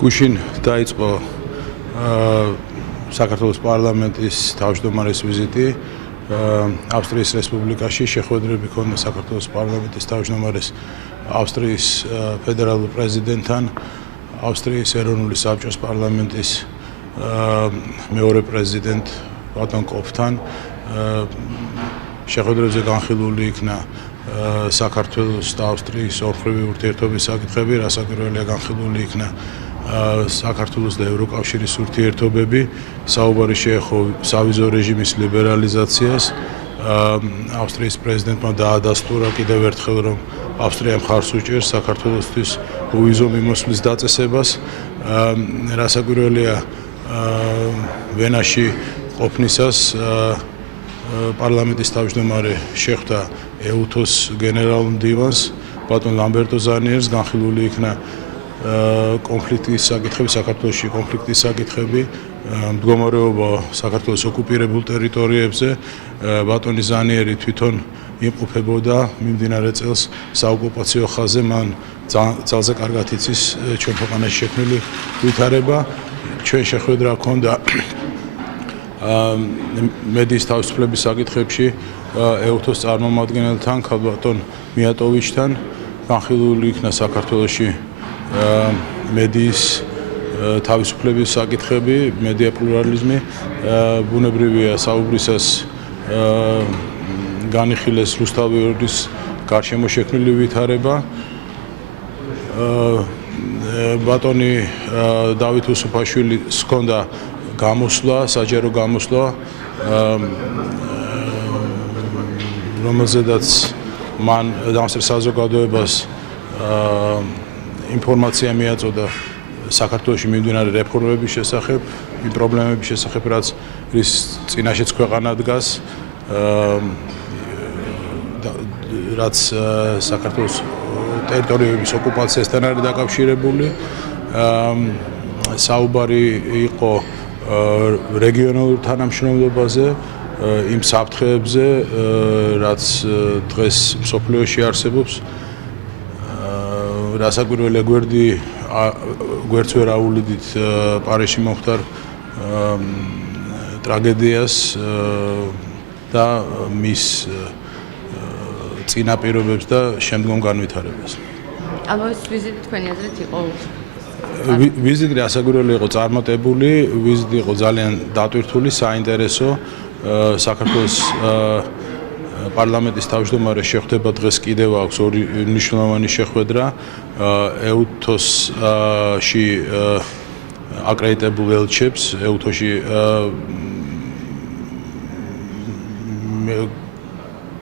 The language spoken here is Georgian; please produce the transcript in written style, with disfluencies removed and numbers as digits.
გუშინ დაიწყო საქართველოს პარლამენტის თავმჯდომარის ვიზიტი ავსტრიის რესპუბლიკაში. შეხვედრები ჰქონდა საქართველოს პარლამენტის თავმჯდომარის ავსტრიის ფედერალურ პრეზიდენტთან, ავსტრიის ეროვნული საბჭოს პარლამენტის მეორე პრეზიდენტ ბატონ კოფთან. შეხვედრებზე განხილული იქნა საქართველოს და ავსტრიის ორმხრივი ურთიერთობის საკითხები, რასაკვირველია განხილული იქნა საქართველოს და ევროკავშირის ურთიერთობები, საუბარი შეეხო სავიზო რეჟიმის ლიბერალიზაციას. ავსტრიის პრეზიდენტმა დაადასტურა კიდევ ერთხელ, რომ ავსტრია მხარს უჭერს საქართველოსთვის ვიზო მიმოსვლის დაწესებას. რასაკვირველია ვენაში ყოფნისას პარლამენტის თავმჯდომარე შეხვდა ეუთოს გენერალურ მდივანს ბატონ ლამბერტო ზანიერს. განხილული იქნა კონფლიქტის საკითხები, საქართველოში კონფლიქტის საკითხები, მდგომარეობა საქართველოს ოკუპირებულ ტერიტორიებზე. ბატონი ზანიერი თვითონ იმყოფებოდა მიმდინარე წელს საოკუპაციო ხაზზე, მან ძალზე კარგად იცის ჩვენ ქვეყანაში შექმნილი ვითარება. ჩვენ შეხვედრა ჰქონდა მედიის თავისუფლების საკითხებში ეუთოს წარმომადგენელთან, ქალბატონ მიატოვიჩთან. განხილული იქნა საქართველოში მედიის თავისუფლების საკითხები, მედია პლურალიზმი. ბუნებრივია საუბრისას განიხილეს რუსთავის გარშემო შექმნილი ვითარება. ბატონი დავით უსუფაშვილის ჰქონდა გამოსვლა, საჯარო გამოსვლა, რომელზედაც მან დამსწრე საზოგადოებას ინფორმაცია მიაწოდა საქართველოში მიმდინარე რეფორმების შესახებ, იმ პრობლემების შესახებ, რის წინაშეც ქვეყანა დგას, რაც საქართველოს ტერიტორიების ოკუპაციასთან არის დაკავშირებული. საუბარი იყო რეგიონულ თანამშრომლობაზე, იმ საფრთხეებზე, რაც დღეს მსოფლიოში არსებობს. რასაკვირველია გვერდს ვერ აუვლიდით პარიზში მომხდარ ტრაგედიას და მის წინაპირობებს და შემდგომ განვითარებას. ამის ვიზიტი თქვენი აზრით იყო? ვიზიტი რასაკვირველი იყო წარმატებული, ვიზიტი იყო ძალიან დატვირთული, საინტერესო. საქართველოს პარლამენტის თავმჯდომარე შეხვდება დღეს კიდევ აქვს ორი მნიშვნელოვანი შეხვედრა ეუთოში აკრედიტებულ ელჩებს, ეუთოში